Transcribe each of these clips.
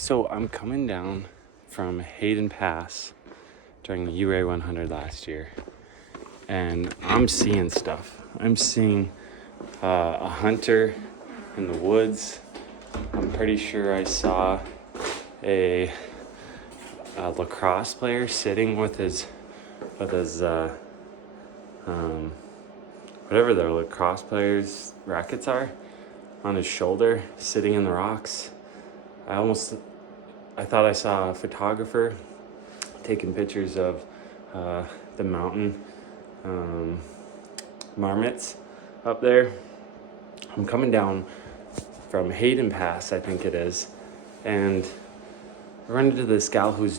So I'm coming down from Hayden Pass during the URA 100 last year, and I'm seeing stuff. I'm seeing a hunter in the woods. I'm pretty sure I saw a lacrosse player sitting with his whatever the lacrosse players' rackets are on his shoulder, sitting in the rocks. I thought I saw a photographer taking pictures of the mountain marmots up there. I'm coming down from Hayden Pass, I think it is, and I run into this gal who's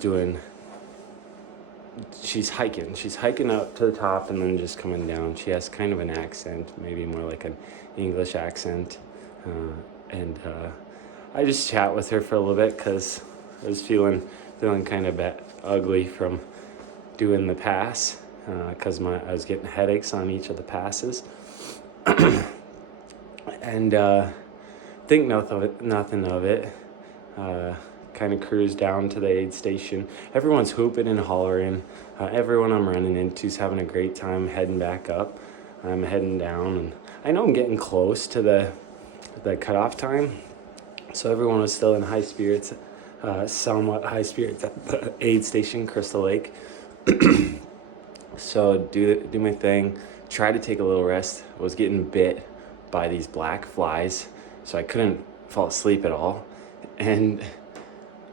she's hiking up to the top and then just coming down. She has kind of an accent, maybe more like an English accent, and I just chat with her for a little bit because I was feeling kind of ugly from doing the pass because I was getting headaches on each of the passes. And think nothing of it. Kind of cruise down to the aid station. Everyone's hooping and hollering. Everyone I'm running into is having a great time heading back up. I'm heading down, and I know I'm getting close to the cutoff time. So everyone was still in high spirits, somewhat high spirits at the aid station, Crystal Lake. So do my thing, try to take a little rest. I was getting bit by these black flies, so I couldn't fall asleep at all. And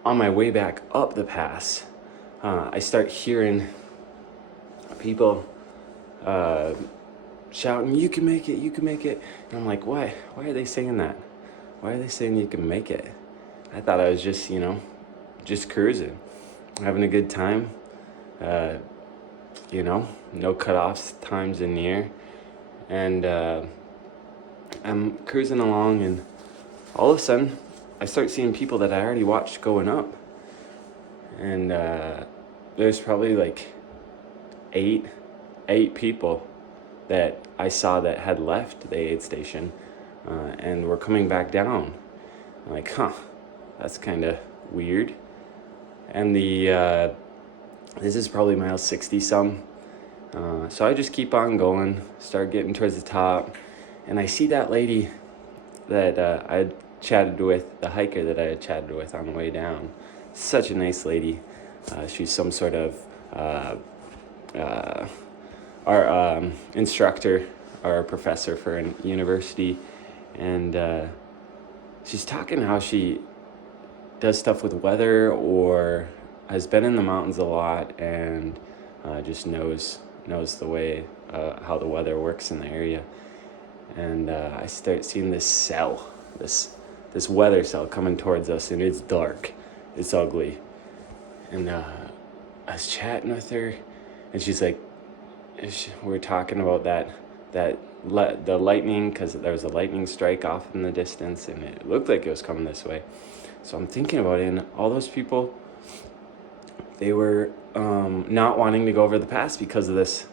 on my way back up the pass, I start hearing people shouting, "You can make it, you can make it." And I'm like, why are they saying that? Why are they saying you can make it? I thought I was just cruising, having a good time. No cutoffs times in near. And I'm cruising along, and all of a sudden, I start seeing people that I already watched going up. And there's probably like eight people that I saw that had left the aid station and were coming back down. I'm like, that's kind of weird. And this is probably mile 60 some. So I just keep on going, start getting towards the top, and I see that lady that I had chatted with, the hiker that I had chatted with on the way down. Such a nice lady. She's some sort of our instructor or professor for a university, and she's talking how she does stuff with weather or has been in the mountains a lot and just knows the way how the weather works in the area. And I start seeing this cell, this weather cell coming towards us, and it's dark, it's ugly. And I was chatting with her, and she's like, we're talking about the lightning, because there was a lightning strike off in the distance, and it looked like it was coming this way. So I'm thinking about it, and all those people, they were not wanting to go over the pass because of this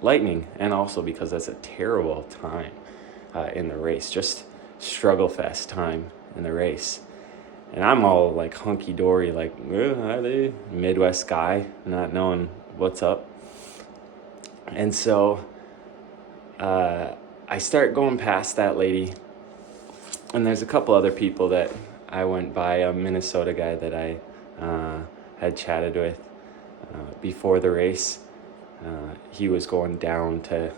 lightning, and also because that's a terrible time in the race, just struggle fest time in the race. And I'm all like hunky-dory, like, are they? Midwest guy, not knowing what's up. And so I start going past that lady, and there's a couple other people that I went by, a Minnesota guy that I had chatted with before the race. He was going down to,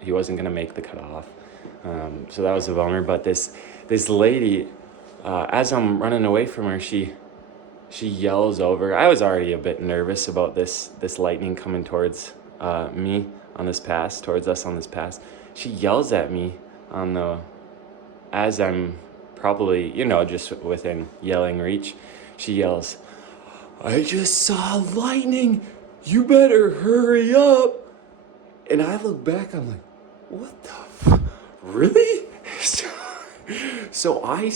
he wasn't going to make the cutoff. So that was a bummer. But this lady, as I'm running away from her, she yells over. I was already a bit nervous about this lightning coming towards me on this pass, towards us on this pass. She yells at me as I'm probably, just within yelling reach. She yells, "I just saw lightning. You better hurry up." And I look back, I'm like, what the really? So I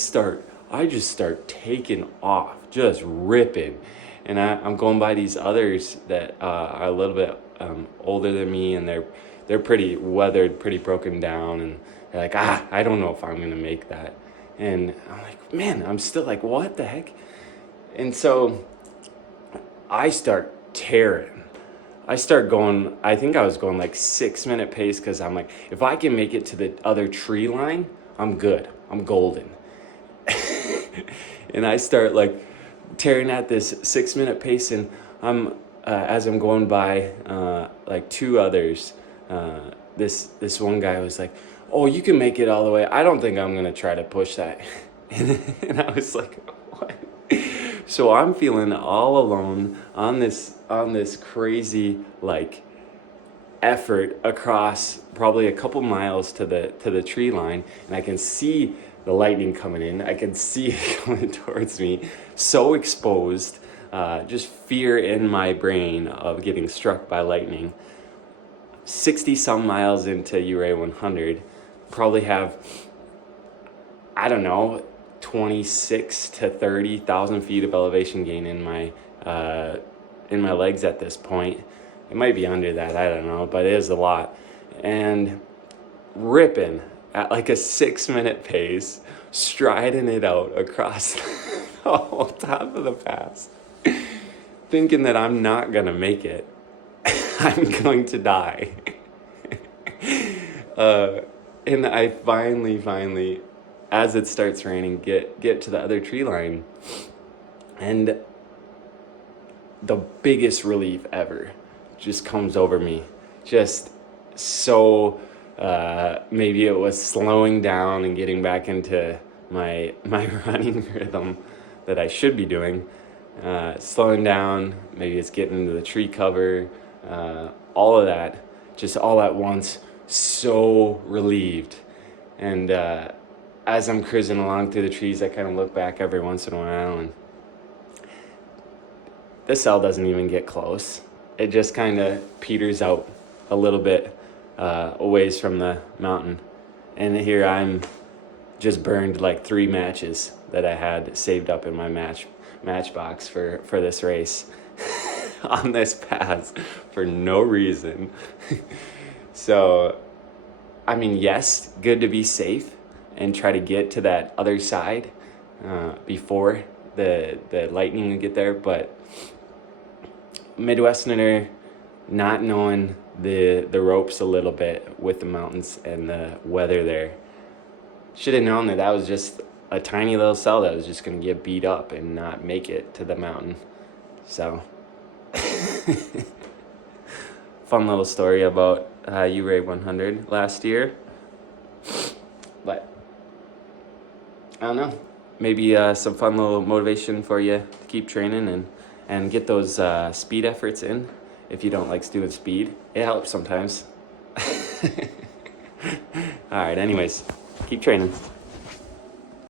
just start taking off, just ripping. And I'm going by these others that are a little bit older than me, and they're pretty weathered, pretty broken down, and they're like, I don't know if I'm gonna make that. And I'm like, man, I'm still like, what the heck? And so I start tearing. I start going, I think I was going like 6-minute pace, because I'm like, if I can make it to the other tree line, I'm good. I'm golden. And I start like tearing at this 6-minute pace, and I'm as I'm going by like two others, this one guy was like, oh, you can make it all the way. I don't think I'm gonna try to push that. And I was like, what? So I'm feeling all alone on this crazy like effort across probably a couple miles to the tree line, and I can see the lightning coming in. I can see it coming towards me. So exposed, just fear in my brain of getting struck by lightning. 60 some miles into Uray 100, probably have, I don't know, 26 to 30,000 feet of elevation gain in my legs at this point. It might be under that, I don't know, but it is a lot. And ripping at like a 6-minute pace, striding it out across the whole top of the pass, thinking that I'm not gonna make it. I'm going to die. And I finally, as it starts raining, get to the other tree line. And the biggest relief ever just comes over me. Just so, maybe it was slowing down and getting back into my running rhythm that I should be doing. Slowing down, maybe it's getting into the tree cover, all of that, just all at once, so relieved. And as I'm cruising along through the trees, I kind of look back every once in a while, and the cell doesn't even get close. It just kind of peters out a little bit a ways from the mountain. And here I'm just burned like 3 matches that I had saved up in my matchbox for this race on this pass for no reason. So, I mean, yes, good to be safe and try to get to that other side before the lightning would get there, but Midwesterner, not knowing the ropes a little bit with the mountains and the weather there, should have known that was just a tiny little cell that was just going to get beat up and not make it to the mountain. So, fun little story about Uray 100 last year. But, I don't know, maybe some fun little motivation for you to keep training and get those speed efforts in. If you don't like doing speed, it helps sometimes. All right, anyways, keep training.